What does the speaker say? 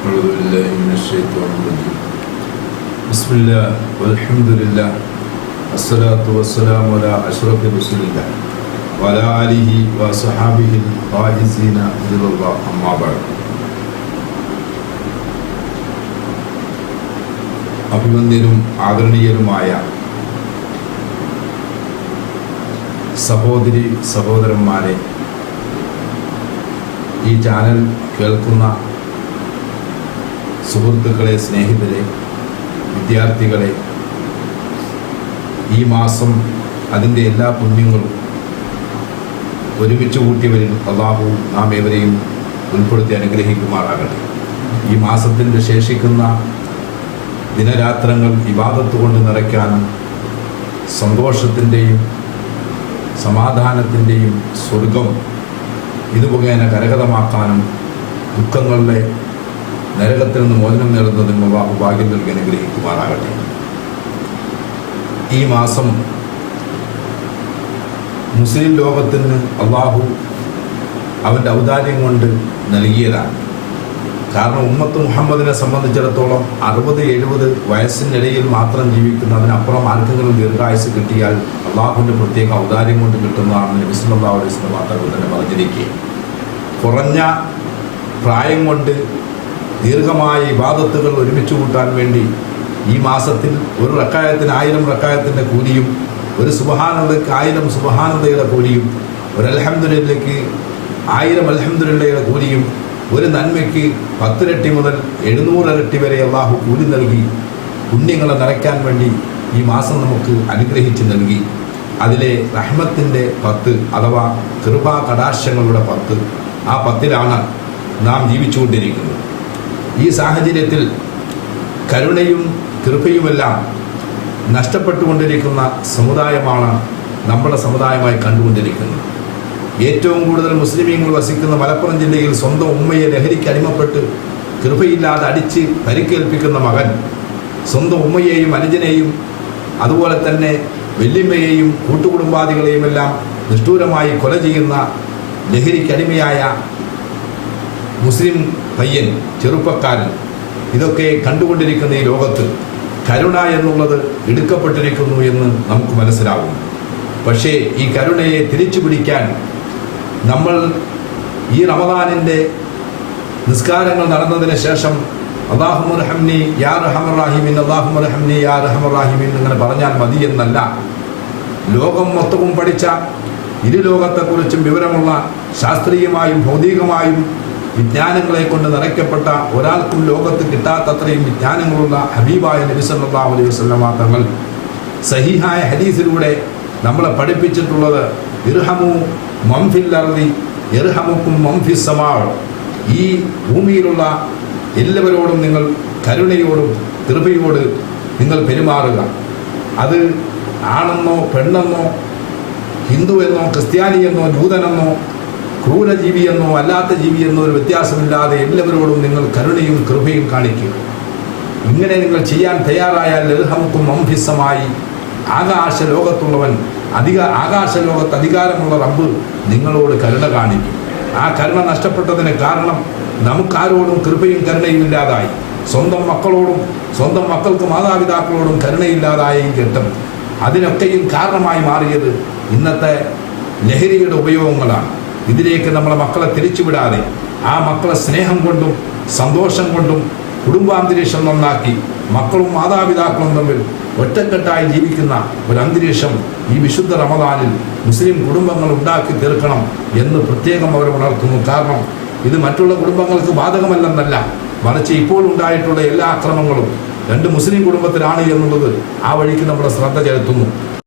أعوذ بالله من الشيطان الرجيم بسم الله والحمد لله الصلاة والسلام على أشرف رسول الله وعلى آله وصحابه الفائزين رضي الله أما بعد അഭിവന്ദ്യനും ആദരണീയനുമായ സഹോദരി സഹോദരന്മാരെ ഈ ചാനൽ കേൾക്കുന്ന സുഹൃത്തുക്കളെ സ്നേഹിതരെ വിദ്യാർത്ഥികളെ ഈ മാസം അതിന്റെ എല്ലാ പുണ്യങ്ങളും ഒരുമിച്ച് കൂട്ടിയവരിൽ അള്ളാഹു നാം ഏവരെയും ഉൾപ്പെടുത്തി അനുഗ്രഹിക്കുമാറാകട്ടെ. ഈ മാസത്തിന്റെ ശേഷിക്കുന്ന ദിനരാത്രങ്ങൾ വിവാദത്ത് കൊണ്ട് നിറയ്ക്കാനും സന്തോഷത്തിന്റെയും സമാധാനത്തിന്റെയും സ്വർഗം ഇത് മുഖേന കരകതമാക്കാനും ദുഃഖങ്ങളുടെ നരകത്തിൽ നിന്ന് മോചനം നേടുന്നതിന് ഭാഗ്യം നൽകി അനുഗ്രഹിക്കുമാറാകട്ടെ. ഈ മാസം മുസ്ലിം ലോകത്തിന് അള്ളാഹു അവന്റെ ഔദാര്യം കൊണ്ട് നൽകിയതാണ്. കാരണം ഉമ്മത്ത് മുഹമ്മദിനെ സംബന്ധിച്ചിടത്തോളം അറുപത് എഴുപത് വയസ്സിനിടയിൽ മാത്രം ജീവിക്കുന്ന അതിനപ്പുറം ആർക്കെങ്കിലും ദീർഘായുസ് കിട്ടിയാൽ അള്ളാഹുവിന്റെ പ്രത്യേക ഔദാര്യം കൊണ്ട് കിട്ടുന്നതാണ് നബിസ്വല്ലാ അലൈഹി സ്വലം മാത്രം തന്നെ പറഞ്ഞിരിക്കുക കുറഞ്ഞ പ്രായം കൊണ്ട് ദീർഘമായ ഇബാദത്തുകൾ ഒരുമിച്ച് കൂട്ടാൻ വേണ്ടി ഈ മാസത്തിൽ ഒരു റക്കായത്തിന് ആയിരം റക്കായത്തിന്റെ കൂലിയും ഒരു സുബഹാനതയ്ക്ക് ആയിരം സുബഹാനതയുടെ കൂലിയും ഒരു അലഹമ്മദിലേക്ക് ആയിരം അലഹമ്മദില്ലയുടെ കൂലിയും ഒരു നന്മയ്ക്ക് പത്തിരട്ടി മുതൽ എഴുന്നൂറിരട്ടി വരെ അള്ളാഹു കൂലി നൽകി പുണ്യങ്ങളെ നിറയ്ക്കാൻ വേണ്ടി ഈ മാസം നമുക്ക് അനുഗ്രഹിച്ച് നൽകി. അതിലെ റഹ്മത്തിന്റെ പത്ത് അഥവാ കൃപാ കടാക്ഷങ്ങളുടെ പത്ത് ആ പത്തിലാണ് നാം ജീവിച്ചുകൊണ്ടിരിക്കുന്നത്. ഈ സാഹചര്യത്തിൽ കരുണയും കൃപയുമെല്ലാം നഷ്ടപ്പെട്ടുകൊണ്ടിരിക്കുന്ന സമുദായമാണ് നമ്മുടെ സമുദായമായി കണ്ടുകൊണ്ടിരിക്കുന്നത്. ഏറ്റവും കൂടുതൽ മുസ്ലിമീങ്ങൾ വസിക്കുന്ന മലപ്പുറം ജില്ലയിൽ സ്വന്തം ഉമ്മയെ ലഹരിക്ക് അടിമപ്പെട്ട് കൃപയില്ലാതെ അടിച്ച് പരിക്കേൽപ്പിക്കുന്ന മകൻ സ്വന്തം ഉമ്മയെയും അനുജനെയും അതുപോലെ തന്നെ വെല്ലിമ്മയെയും കൂട്ടുകുടുംബാദികളെയും എല്ലാം നിഷ്ഠൂരമായി കൊല ചെയ്യുന്ന ലഹരിക്കടിമയായ മുസ്ലിം പയ്യൻ ചെറുപ്പക്കാരൻ ഇതൊക്കെ കണ്ടുകൊണ്ടിരിക്കുന്ന ഈ ലോകത്ത് കരുണ എന്നുള്ളത് എടുക്കപ്പെട്ടിരിക്കുന്നു എന്ന് നമുക്ക് മനസ്സിലാകും പക്ഷേ ഈ കരുണയെ തിരിച്ചു പിടിക്കാൻ നമ്മൾ ഈ റമദാനിന്റെ നിസ്കാരങ്ങൾ നടന്നതിന് ശേഷം അള്ളാഹുമുർഹംനി യാ റഹമറാഹിമിൻ അള്ളാഹുമുർഹംനി യാ റഹമറാഹിമിൻ അങ്ങനെ പറഞ്ഞാൽ മതി എന്നല്ല. ലോകം മൊത്തവും പഠിച്ച ഇരു ലോകത്തെക്കുറിച്ചും വിവരമുള്ള ശാസ്ത്രീയമായും ഭൗതികമായും വിജ്ഞാനങ്ങളെ കൊണ്ട് നിറയ്ക്കപ്പെട്ട ഒരാൾക്കും ലോകത്ത് കിട്ടാത്തത്രയും വിജ്ഞാനങ്ങളുള്ള ഹബീബായ നബി സല്ലല്ലാഹു അലൈഹി വസല്ലമ തങ്ങൾ സഹിഹായ ഹദീസിലൂടെ നമ്മളെ പഠിപ്പിച്ചിട്ടുള്ളത് ഇർഹമു മംഫിൽ അർദി ഇർഹമുക്കും മംഫി സമാൾ ഈ ഭൂമിയിലുള്ള എല്ലാവരോടും നിങ്ങൾ കരുണയോടും കൃപയോട് നിങ്ങൾ പെരുമാറുക. അത് ആണെന്നോ പെണ്ണെന്നോ ഹിന്ദു എന്നോ ക്രിസ്ത്യാനി എന്നോ ജൂതനെന്നോ ക്രൂരജീവിയെന്നോ അല്ലാത്ത ജീവിയെന്നോ ഒരു വ്യത്യാസമില്ലാതെ എല്ലാവരോടും നിങ്ങൾ കരുണയും കൃപയും കാണിക്കും. ഇങ്ങനെ നിങ്ങൾ ചെയ്യാൻ തയ്യാറായാൽ ലഹമുക്കും അംഭിസമായി. ആകാശ ലോകത്തുള്ളവൻ അധിക ആകാശ ലോകത്ത് അധികാരമുള്ള റബ്ബ് നിങ്ങളോട് കരുണ കാണിക്കും. ആ കരുണ നഷ്ടപ്പെട്ടതിന് കാരണം നമുക്കാരോടും കൃപയും കരുണയും ഇല്ലാതായി സ്വന്തം മക്കളോടും സ്വന്തം മക്കൾക്ക് മാതാപിതാക്കളോടും കരുണയില്ലാതായ ഘട്ടം അതിനൊക്കെയും കാരണമായി മാറിയത് ഇന്നത്തെ ലഹരിയുടെ ഉപയോഗങ്ങളാണ്. ഇതിലേക്ക് നമ്മളെ മക്കളെ തിരിച്ചുവിടാതെ ആ മക്കളെ സ്നേഹം കൊണ്ടും സന്തോഷം കൊണ്ടും കുടുംബാന്തരീക്ഷം നന്നാക്കി മക്കളും മാതാപിതാക്കളും തമ്മിൽ ഒറ്റക്കെട്ടായി ജീവിക്കുന്ന ഒരു അന്തരീക്ഷം ഈ വിശുദ്ധ റമദാനിൽ മുസ്ലിം കുടുംബങ്ങൾ ഉണ്ടാക്കി തീർക്കണം എന്ന് പ്രത്യേകം അവർ ഉണർത്തുന്നു. കാരണം ഇത് മറ്റുള്ള കുടുംബങ്ങൾക്ക് ബാധകമല്ലെന്നല്ല. മറിച്ച് ഇപ്പോൾ ഉണ്ടായിട്ടുള്ള എല്ലാ അക്രമങ്ങളും രണ്ട് മുസ്ലിം കുടുംബത്തിലാണ് എന്നുള്ളത് ആ വഴിക്ക് നമ്മുടെ ശ്രദ്ധ ചെലുത്തുന്നു.